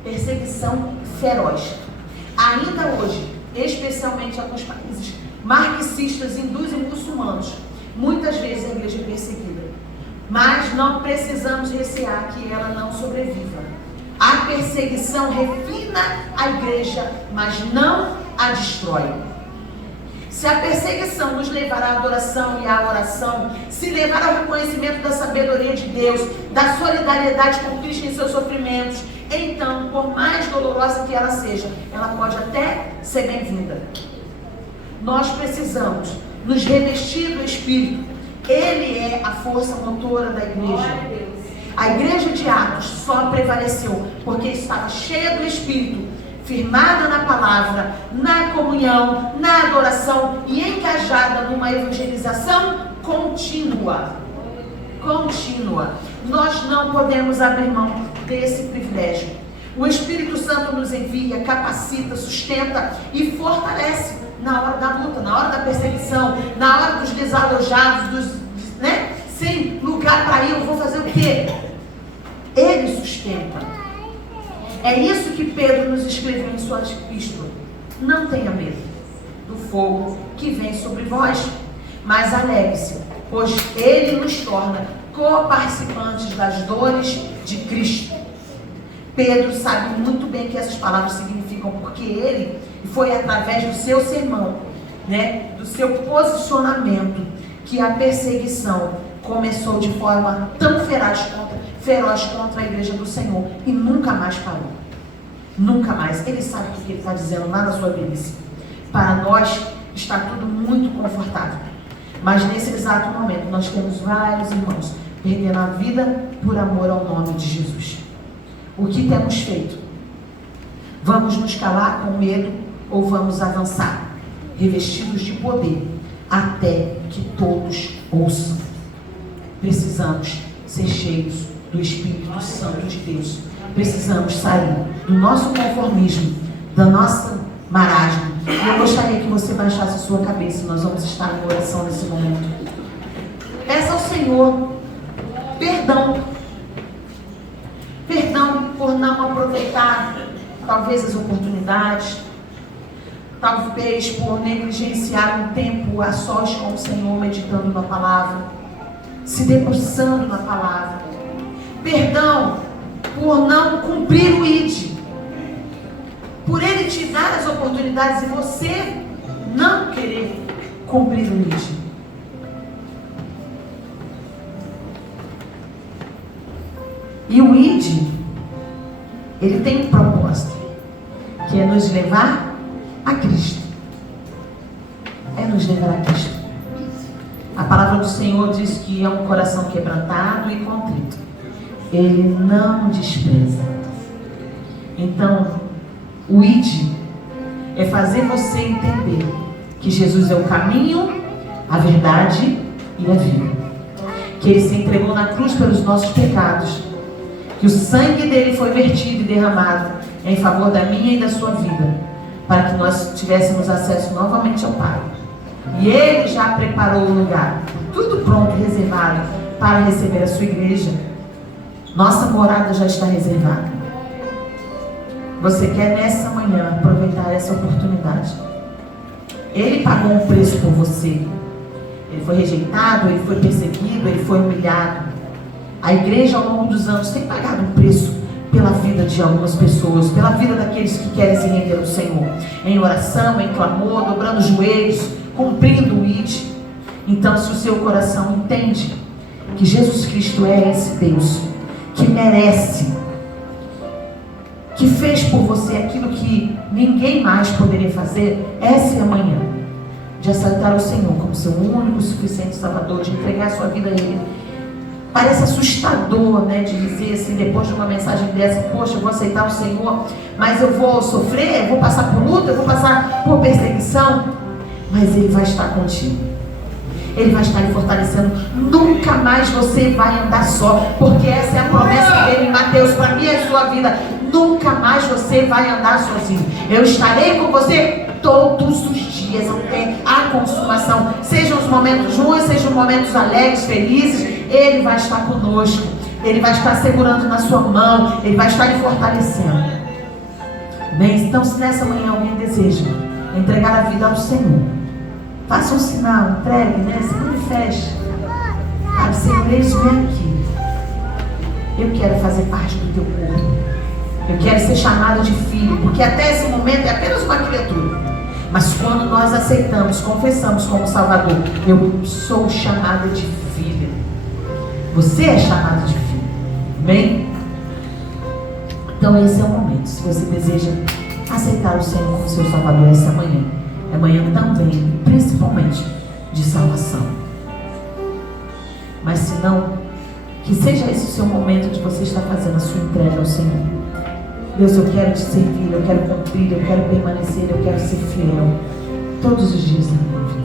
Perseguição feroz. Ainda hoje, especialmente em alguns países marxistas, hindus e muçulmanos, muitas vezes a igreja é perseguida. Mas não precisamos recear que ela não sobreviva. A perseguição refina a igreja, mas não a destrói. Se a perseguição nos levar à adoração e à oração, se levar ao reconhecimento da sabedoria de Deus, da solidariedade com Cristo em seus sofrimentos, então, por mais dolorosa que ela seja, ela pode até ser bem-vinda. Nós precisamos nos revestir do Espírito. Ele é a força motora da igreja. A igreja de Atos só prevaleceu porque estava cheia do Espírito, firmada na palavra, na comunhão, na adoração e engajada numa evangelização contínua. Nós não podemos abrir mão desse privilégio. O Espírito Santo nos envia, capacita, sustenta e fortalece na hora da luta, na hora da perseguição, na hora dos desalojados, sem lugar para ir, eu vou fazer o quê? Ele sustenta. É isso que Pedro nos escreveu em sua epístola. Não tenha medo do fogo que vem sobre vós, mas alegre-se, pois ele nos torna co-participantes das dores de Cristo. Pedro sabe muito bem o que essas palavras significam, porque ele foi através do seu sermão, do seu posicionamento, que a perseguição começou de forma tão feroz contra a igreja do Senhor e nunca mais parou. Nunca mais. Ele sabe o que ele está dizendo lá na sua velhice. Para nós está tudo muito confortável. Mas nesse exato momento nós temos vários irmãos perdendo a vida por amor ao nome de Jesus. O que temos feito? Vamos nos calar com medo ou vamos avançar, revestidos de poder, até que todos ouçam? Precisamos ser cheios do Espírito Santo de Deus. Precisamos sair do nosso conformismo, da nossa marasmo. Eu gostaria que você baixasse a sua cabeça. Nós vamos estar em oração nesse momento. Peça ao Senhor perdão. Perdão por não aproveitar talvez as oportunidades, talvez por negligenciar um tempo a sós com o Senhor, meditando na palavra, se debruçando na palavra. Perdão por não cumprir o ID, por Ele te dar as oportunidades e você não querer cumprir o ID. E o ID, ele tem um propósito, que é nos levar a Cristo. É nos levar a Cristo. A palavra do Senhor diz que é um coração quebrantado e contrito. Ele não despreza. Então, o ID é fazer você entender que Jesus é o caminho, a verdade e a vida. Que Ele se entregou na cruz pelos nossos pecados. Que o sangue dele foi vertido e derramado em favor da minha e da sua vida, para que nós tivéssemos acesso novamente ao Pai. E Ele já preparou o lugar, tudo pronto, reservado, para receber a sua igreja. Nossa morada já está reservada. Você quer nessa manhã aproveitar essa oportunidade? Ele pagou um preço por você. Ele foi rejeitado, ele foi perseguido, ele foi humilhado. A igreja, ao longo dos anos, tem pagado um preço pela vida de algumas pessoas, pela vida daqueles que querem se render ao Senhor, em oração, em clamor, dobrando os joelhos, cumprindo o ID. Então, se o seu coração entende que Jesus Cristo é esse Deus que merece, que fez por você aquilo que ninguém mais poderia fazer, essa é a manhã de aceitar o Senhor como seu único, suficiente Salvador, de entregar a sua vida a Ele. Parece assustador, de dizer assim, depois de uma mensagem dessa, poxa, eu vou aceitar o Senhor, mas eu vou sofrer, eu vou passar por luta, eu vou passar por perseguição. mas Ele vai estar contigo. Ele vai estar lhe fortalecendo. Nunca mais você vai andar só, porque essa é a promessa dele em Mateus para mim e a sua vida. Nunca mais você vai andar sozinho. Eu estarei com você todos os dias até a consumação. Sejam os momentos ruins, sejam os momentos alegres, felizes, Ele vai estar conosco. Ele vai estar segurando na sua mão. Ele vai estar lhe fortalecendo. Bem, então se nessa manhã alguém deseja entregar a vida ao Senhor, faça um sinal, entregue, né? Segura e feche. Fale, Senhor, eis-me aqui. Eu quero fazer parte do teu corpo. Eu quero ser chamada de filho, porque até esse momento é apenas uma criatura. Mas quando nós aceitamos, confessamos como Salvador, eu sou chamada de filha. Você é chamada de filho. Amém? Então esse é o momento. Se você deseja aceitar o Senhor como seu Salvador essa manhã, é manhã também, principalmente, de salvação. Mas se não, que seja esse o seu momento de você estar fazendo a sua entrega ao Senhor. Deus, eu quero te servir, eu quero cumprir, eu quero permanecer, eu quero ser fiel todos os dias da minha vida.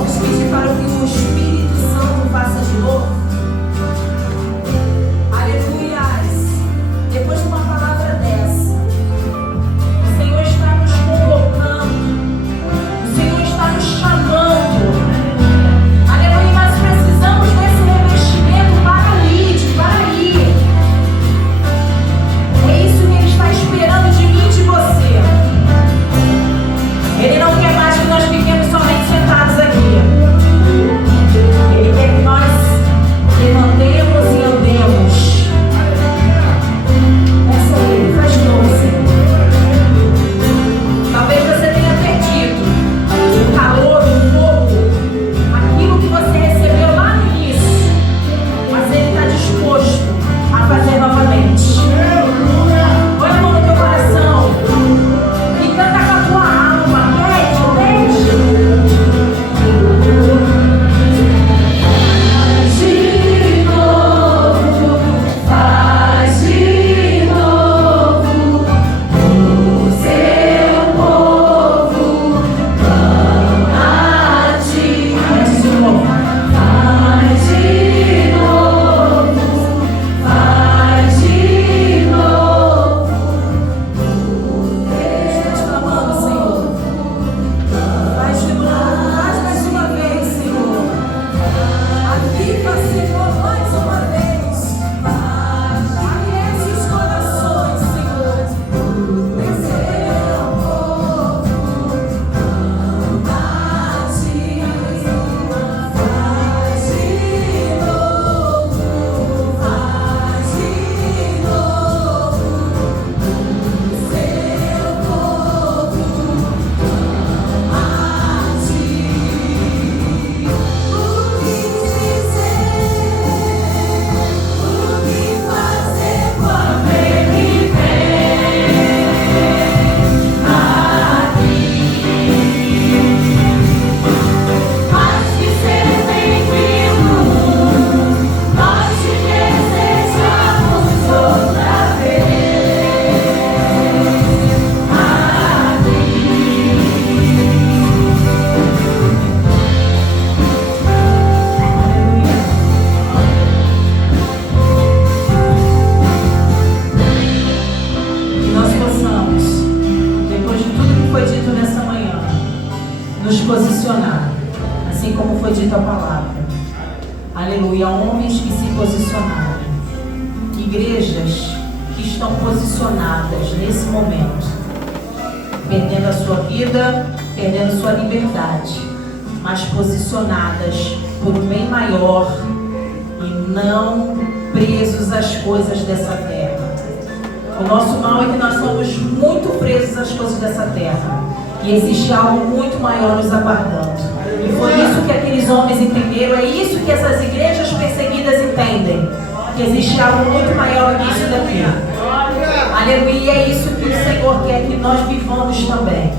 Vamos pedir para que o Espírito Santo faça de novo. Aleluias. Depois de uma palavra dessa, o Senhor está nos convocando, o Senhor está nos chamando. Aleluia, nós precisamos desse revestimento para ir. É isso que Ele está esperando de mim e de você. Ele não quer mais que nós fiquemos somente sentados aqui. Ele quer que nós levantemos e andemos. Essa é Ele, faz de novo, Senhor. Talvez você tenha perdido o calor, o fogo, aquilo que você recebeu lá no início, mas Ele está disposto a fazer novamente. Põe a mão no teu coração e canta com a tua alma. Pede. Faz de novo, o seu povo clama a ti. Faz de novo, faz de novo, faz de novo. Estamos clamando, Senhor. Faz de novo, faz mais uma vez, Senhor. Aviva, Senhor, mais uma vez. Aquece os corações, Senhor. Seu povo clama a ti. Faz de novo, faz de novo. Seu povo clama a ti. O que dizer, o que fazer quando Ele vem aqui? Mais que ser bem-vindo, nós te desejamos outra vez que nós possamos, depois de tudo que foi dito nessa manhã, nos posicionar, assim como foi dita a palavra. Aleluia, homens que se posicionaram, igrejas que estão posicionadas nesse momento, perdendo a sua vida, perdendo sua liberdade, mas posicionadas por um bem maior e não presos às coisas dessa terra. O nosso mal é que nós somos muito presos às coisas dessa terra e existe algo muito maior nos aguardando. E foi isso que aqueles homens entenderam, é isso que essas igrejas perseguidas entendem, que existe algo muito maior que isso daqui. Aleluia, e é isso que o Senhor quer que nós vivamos também.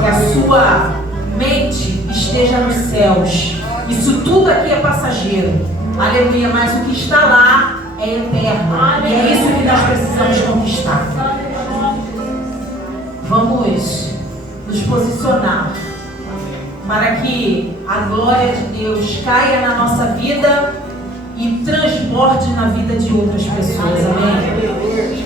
Que a sua mente esteja nos céus. Isso tudo aqui é passageiro. Aleluia, mas o que está lá é eterno. E é isso que nós precisamos conquistar. Vamos nos posicionar para que a glória de Deus caia na nossa vida e transborde na vida de outras pessoas. Amém?